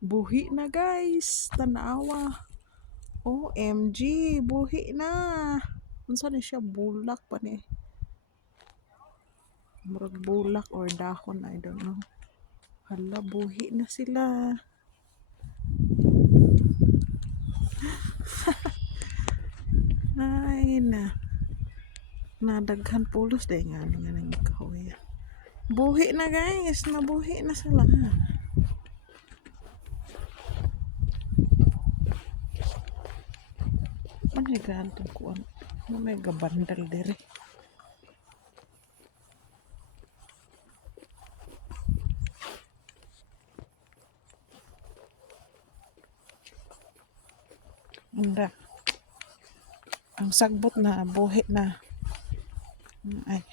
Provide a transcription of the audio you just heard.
Buhi na guys. Tanawa. OMG. Buhi na. Unsa ni siya? Bulak pa ni. Murag bulak or dahon. I don't know. Hala, buhi na sila. Ay na. Nadaghan pulos dahil nga nga nang kahoy. Buhi na guys. Nabuhi na sila. Yung gantong kuwan? Ano may gabandal? Anda. Ang sagbot na, buhi na. Ay.